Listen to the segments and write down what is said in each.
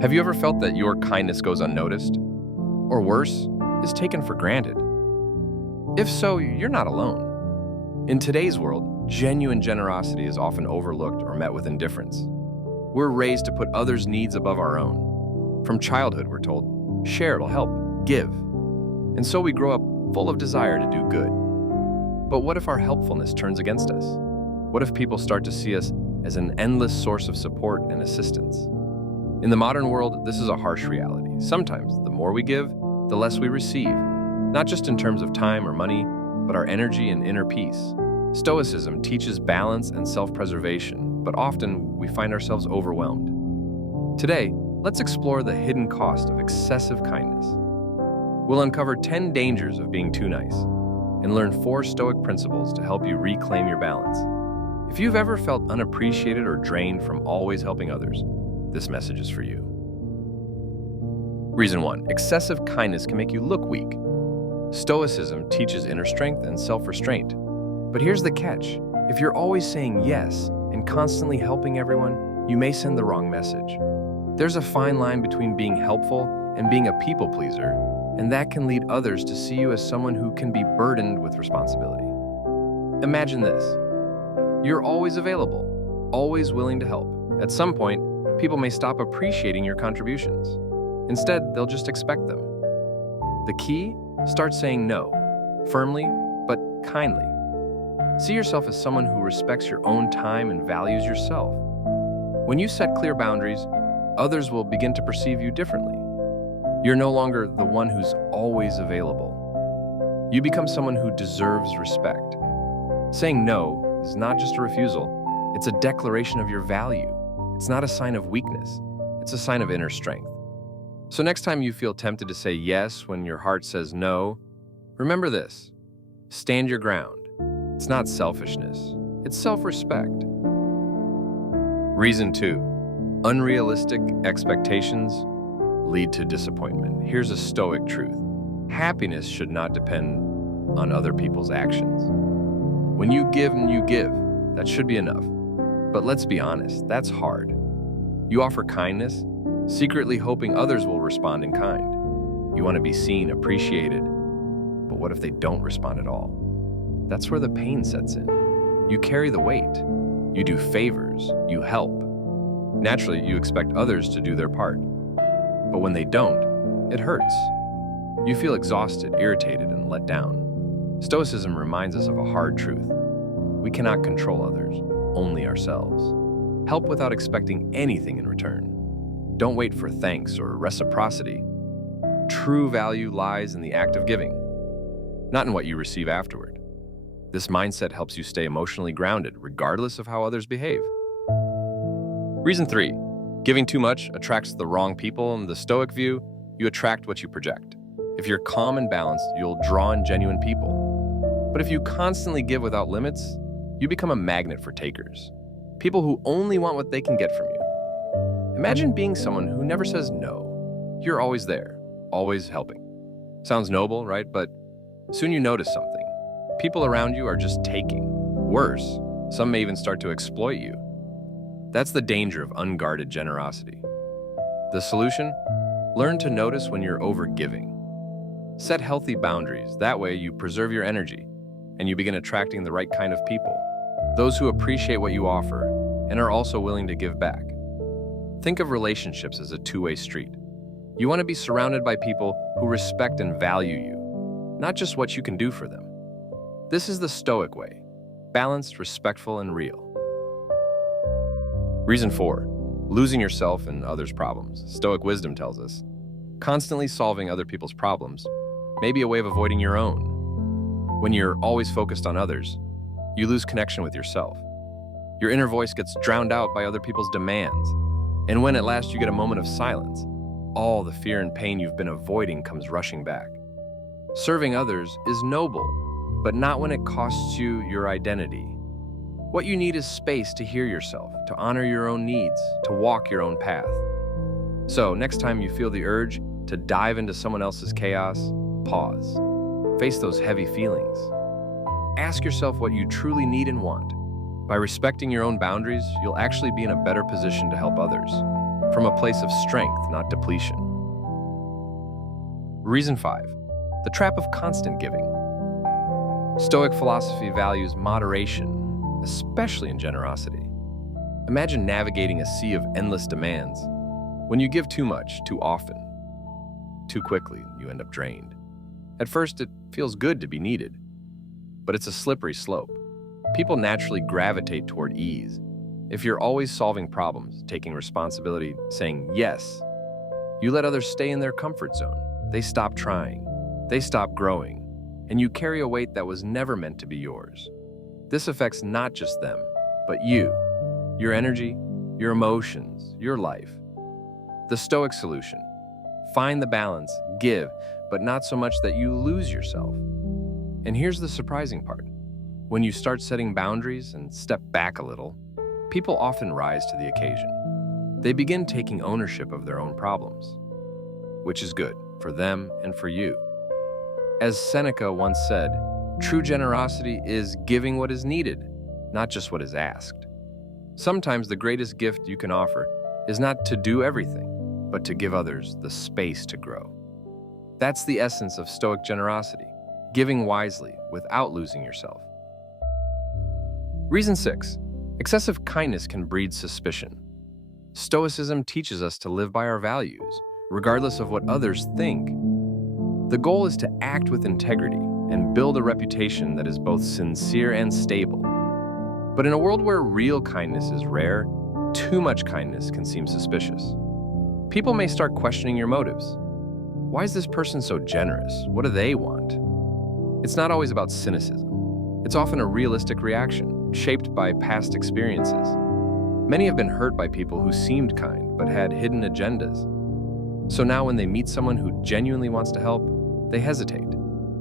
Have you ever felt that your kindness goes unnoticed? Or worse, is taken for granted? If so, you're not alone. In today's world, genuine generosity is often overlooked or met with indifference. We're raised to put others' needs above our own. From childhood, we're told, share, it'll help, give. And so we grow up full of desire to do good. But what if our helpfulness turns against us? What if people start to see us as an endless source of support and assistance? In the modern world, this is a harsh reality. Sometimes, the more we give, the less we receive, not just in terms of time or money, but our energy and inner peace. Stoicism teaches balance and self-preservation, but often we find ourselves overwhelmed. Today, let's explore the hidden cost of excessive kindness. We'll uncover 10 dangers of being too nice and learn 4 Stoic principles to help you reclaim your balance. If you've ever felt unappreciated or drained from always helping others, this message is for you. Reason 1. Excessive kindness can make you look weak. Stoicism teaches inner strength and self-restraint. But here's the catch. If you're always saying yes and constantly helping everyone, you may send the wrong message. There's a fine line between being helpful and being a people pleaser, and that can lead others to see you as someone who can be burdened with responsibility. Imagine this. You're always available, always willing to help. At some point, people may stop appreciating your contributions. Instead, they'll just expect them. The key? Start saying no, firmly but kindly. See yourself as someone who respects your own time and values yourself. When you set clear boundaries, others will begin to perceive you differently. You're no longer the one who's always available. You become someone who deserves respect. Saying no is not just a refusal, it's a declaration of your value. It's not a sign of weakness, it's a sign of inner strength. So next time you feel tempted to say yes when your heart says no, remember this: stand your ground. It's not selfishness, it's self-respect. Reason 2. Unrealistic expectations lead to disappointment. Here's a Stoic truth. Happiness should not depend on other people's actions. When you give and you give, that should be enough. But let's be honest, that's hard. You offer kindness, secretly hoping others will respond in kind. You want to be seen, appreciated. But what if they don't respond at all? That's where the pain sets in. You carry the weight. You do favors. You help. Naturally, you expect others to do their part. But when they don't, it hurts. You feel exhausted, irritated, and let down. Stoicism reminds us of a hard truth. We cannot control others, only ourselves. Help without expecting anything in return. Don't wait for thanks or reciprocity. True value lies in the act of giving, not in what you receive afterward. This mindset helps you stay emotionally grounded, regardless of how others behave. Reason 3. Giving too much attracts the wrong people. In the Stoic view, you attract what you project. If you're calm and balanced, you'll draw in genuine people. But if you constantly give without limits, you become a magnet for takers. People who only want what they can get from you. Imagine being someone who never says no. You're always there, always helping. Sounds noble, right? But soon you notice something. People around you are just taking. Worse, some may even start to exploit you. That's the danger of unguarded generosity. The solution? Learn to notice when you're overgiving. Set healthy boundaries. That way you preserve your energy and you begin attracting the right kind of people. Those who appreciate what you offer and are also willing to give back. Think of relationships as a two-way street. You want to be surrounded by people who respect and value you, not just what you can do for them. This is the Stoic way: balanced, respectful, and real. Reason 4. Losing yourself in others' problems. Stoic wisdom tells us, constantly solving other people's problems may be a way of avoiding your own. When you're always focused on others, you lose connection with yourself. Your inner voice gets drowned out by other people's demands. And when at last you get a moment of silence, all the fear and pain you've been avoiding comes rushing back. Serving others is noble, but not when it costs you your identity. What you need is space to hear yourself, to honor your own needs, to walk your own path. So, next time you feel the urge to dive into someone else's chaos, pause. Face those heavy feelings. Ask yourself what you truly need and want. By respecting your own boundaries, you'll actually be in a better position to help others. from a place of strength, not depletion. Reason 5. The trap of constant giving. Stoic philosophy values moderation, especially in generosity. Imagine navigating a sea of endless demands. When you give too much, too often, too quickly, you end up drained. At first, it feels good to be needed, but it's a slippery slope. People naturally gravitate toward ease. If you're always solving problems, taking responsibility, saying yes, you let others stay in their comfort zone. They stop trying, they stop growing, and you carry a weight that was never meant to be yours. This affects not just them, but you, your energy, your emotions, your life. The Stoic solution: find the balance, give, but not so much that you lose yourself. And here's the surprising part. When you start setting boundaries and step back a little, people often rise to the occasion. They begin taking ownership of their own problems, which is good for them and for you. As Seneca once said, true generosity is giving what is needed, not just what is asked. Sometimes the greatest gift you can offer is not to do everything, but to give others the space to grow. That's the essence of Stoic generosity, giving wisely without losing yourself. Reason 6. Excessive kindness can breed suspicion. Stoicism teaches us to live by our values, regardless of what others think. The goal is to act with integrity and build a reputation that is both sincere and stable. But in a world where real kindness is rare, too much kindness can seem suspicious. People may start questioning your motives. Why is this person so generous? What do they want? It's not always about cynicism. It's often a realistic reaction, shaped by past experiences. Many have been hurt by people who seemed kind, but had hidden agendas. So now when they meet someone who genuinely wants to help, they hesitate.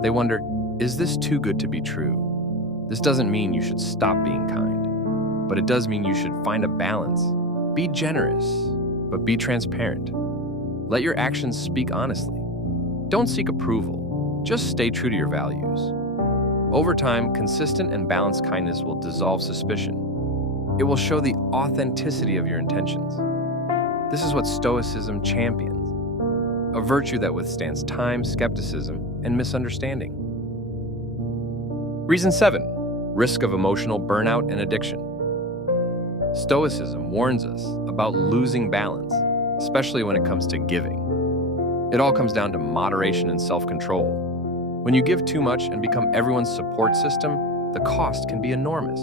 They wonder, is this too good to be true? This doesn't mean you should stop being kind, but it does mean you should find a balance. Be generous, but be transparent. Let your actions speak honestly. Don't seek approval. Just stay true to your values. Over time, consistent and balanced kindness will dissolve suspicion. It will show the authenticity of your intentions. This is what Stoicism champions, a virtue that withstands time, skepticism, and misunderstanding. Reason 7. Risk of emotional burnout and addiction. Stoicism warns us about losing balance, especially when it comes to giving. It all comes down to moderation and self-control. When you give too much and become everyone's support system, the cost can be enormous.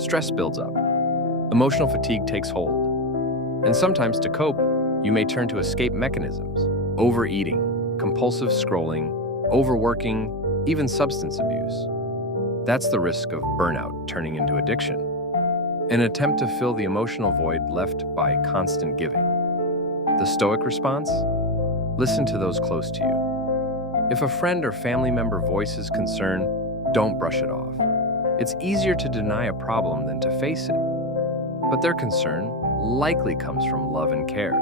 Stress builds up. Emotional fatigue takes hold. And sometimes to cope, you may turn to escape mechanisms: overeating, compulsive scrolling, overworking, even substance abuse. That's the risk of burnout turning into addiction, an attempt to fill the emotional void left by constant giving. The Stoic response? Listen to those close to you. If a friend or family member voices concern, don't brush it off. It's easier to deny a problem than to face it. But their concern likely comes from love and care.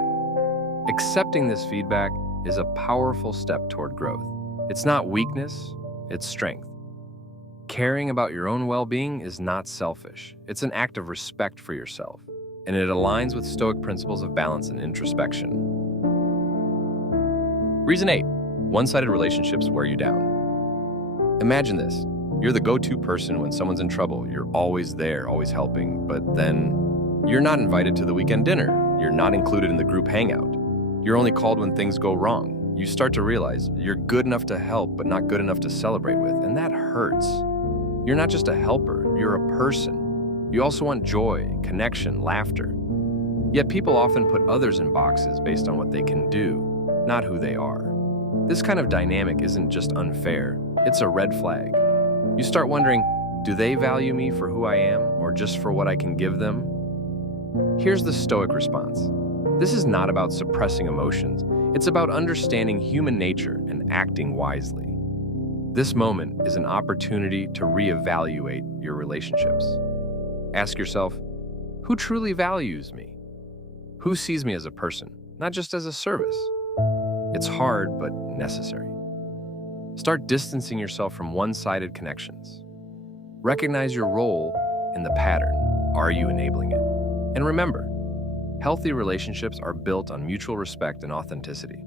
Accepting this feedback is a powerful step toward growth. It's not weakness, it's strength. Caring about your own well-being is not selfish. It's an act of respect for yourself, and it aligns with Stoic principles of balance and introspection. Reason 8. One-sided relationships wear you down. Imagine this. You're the go-to person when someone's in trouble. You're always there, always helping, but then you're not invited to the weekend dinner. You're not included in the group hangout. You're only called when things go wrong. You start to realize you're good enough to help, but not good enough to celebrate with, and that hurts. You're not just a helper, you're a person. You also want joy, connection, laughter. Yet people often put others in boxes based on what they can do, not who they are. This kind of dynamic isn't just unfair, it's a red flag. You start wondering, do they value me for who I am, or just for what I can give them? Here's the Stoic response. This is not about suppressing emotions, it's about understanding human nature and acting wisely. This moment is an opportunity to reevaluate your relationships. Ask yourself, who truly values me? Who sees me as a person, not just as a service? It's hard, but necessary. Start distancing yourself from one-sided connections. Recognize your role in the pattern. Are you enabling it? And remember, Healthy relationships are built on mutual respect and authenticity.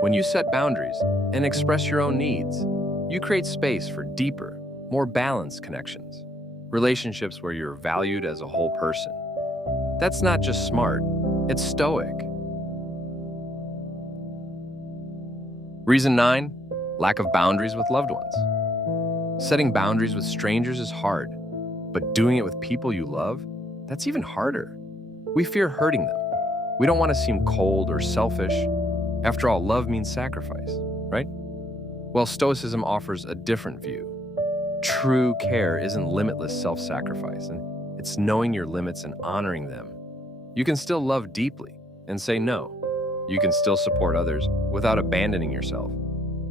When you set boundaries and express your own needs, you create space for deeper, more balanced connections. Relationships where you're valued as a whole person. That's not just smart, it's Stoic. Reason 9, lack of boundaries with loved ones. Setting boundaries with strangers is hard, but doing it with people you love, that's even harder. We fear hurting them. We don't want to seem cold or selfish. After all, love means sacrifice, right? Well, Stoicism offers a different view. True care isn't limitless self-sacrifice, and it's knowing your limits and honoring them. You can still love deeply and say no. You can still support others without abandoning yourself.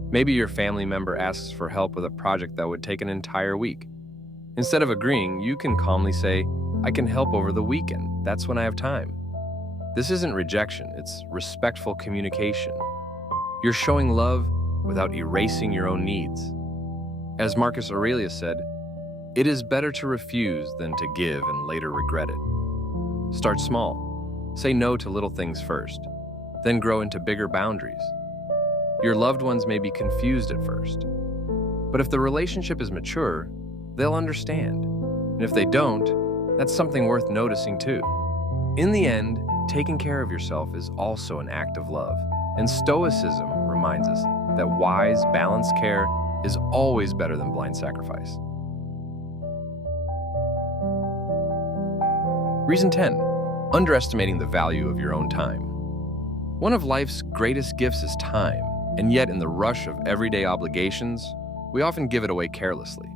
Maybe your family member asks for help with a project that would take an entire week. Instead of agreeing, you can calmly say, "I can help over the weekend. That's when I have time." This isn't rejection, it's respectful communication. You're showing love without erasing your own needs. As Marcus Aurelius said, "It is better to refuse than to give and later regret it." Start small. Say no to little things first, then grow into bigger boundaries. Your loved ones may be confused at first, but if the relationship is mature, they'll understand. And if they don't, that's something worth noticing too. In the end, taking care of yourself is also an act of love, and Stoicism reminds us that wise, balanced care is always better than blind sacrifice. Reason 10, underestimating the value of your own time. One of life's greatest gifts is time, and yet in the rush of everyday obligations, we often give it away carelessly.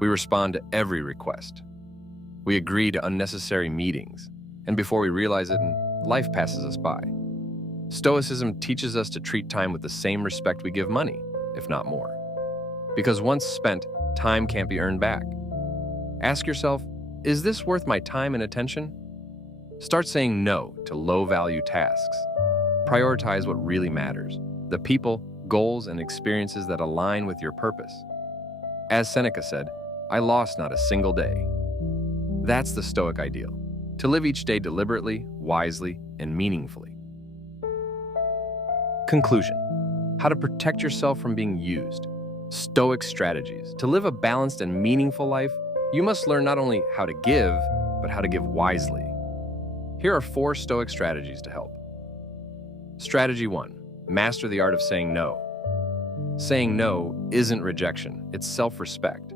We respond to every request. We agree to unnecessary meetings, and before we realize it, life passes us by. Stoicism teaches us to treat time with the same respect we give money, if not more. Because once spent, time can't be earned back. Ask yourself, is this worth my time and attention? Start saying no to low-value tasks. Prioritize what really matters, the people, goals, and experiences that align with your purpose. As Seneca said, "I lost not a single day." That's the Stoic ideal, to live each day deliberately, wisely, and meaningfully. Conclusion: how to protect yourself from being used. Stoic strategies. To live a balanced and meaningful life, you must learn not only how to give, but how to give wisely. Here are 4 Stoic strategies to help. Strategy 1. Master the art of saying no. Saying no isn't rejection, it's self-respect.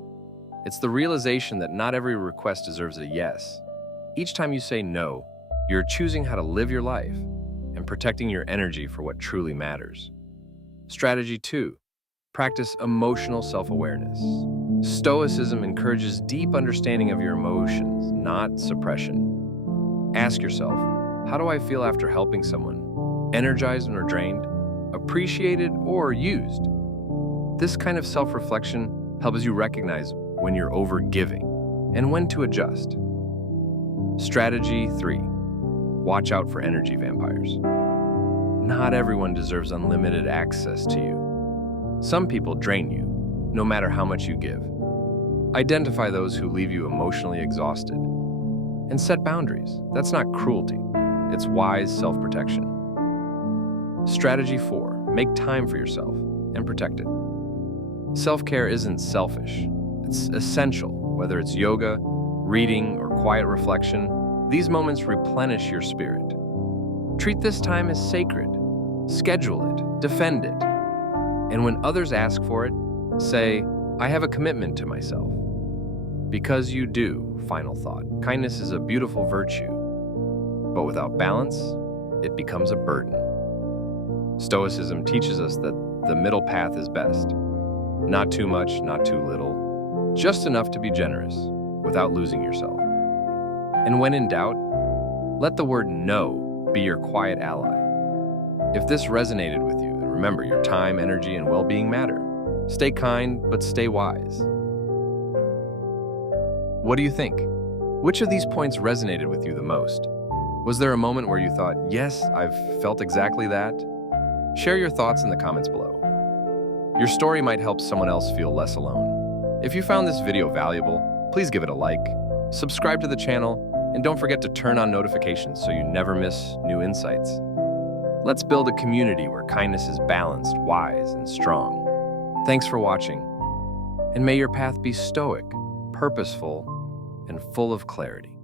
It's the realization that not every request deserves a yes. Each time you say no, you're choosing how to live your life and protecting your energy for what truly matters. Strategy 2. Practice emotional self-awareness. Stoicism encourages deep understanding of your emotions, not suppression. Ask yourself, how do I feel after helping someone? Energized or drained? Appreciated or used? This kind of self-reflection helps you recognize when you're over-giving and when to adjust. Strategy 3. Watch out for energy vampires. Not everyone deserves unlimited access to you. Some people drain you, no matter how much you give. Identify those who leave you emotionally exhausted. And set boundaries. That's not cruelty. It's wise self-protection. Strategy 4. Make time for yourself and protect it. Self-care isn't selfish. It's essential, whether it's yoga, reading, or quiet reflection. These moments replenish your spirit. Treat this time as sacred. Schedule it, defend it. And when others ask for it, say, I have a commitment to myself. Because you do, final thought. Kindness is a beautiful virtue, but without balance, it becomes a burden. Stoicism teaches us that the middle path is best. Not too much, not too little, just enough to be generous without losing yourself. And when in doubt, let the word no be your quiet ally. If this resonated with you, then remember your time, energy, and well-being matter. Stay kind, but stay wise. What do you think? Which of these points resonated with you the most? Was there a moment where you thought, yes, I've felt exactly that? Share your thoughts in the comments below. Your story might help someone else feel less alone. If you found this video valuable, please give it a like, subscribe to the channel, And don't forget to turn on notifications so you never miss new insights. Let's build a community where kindness is balanced, wise, and strong. Thanks for watching, and may your path be stoic, purposeful, and full of clarity.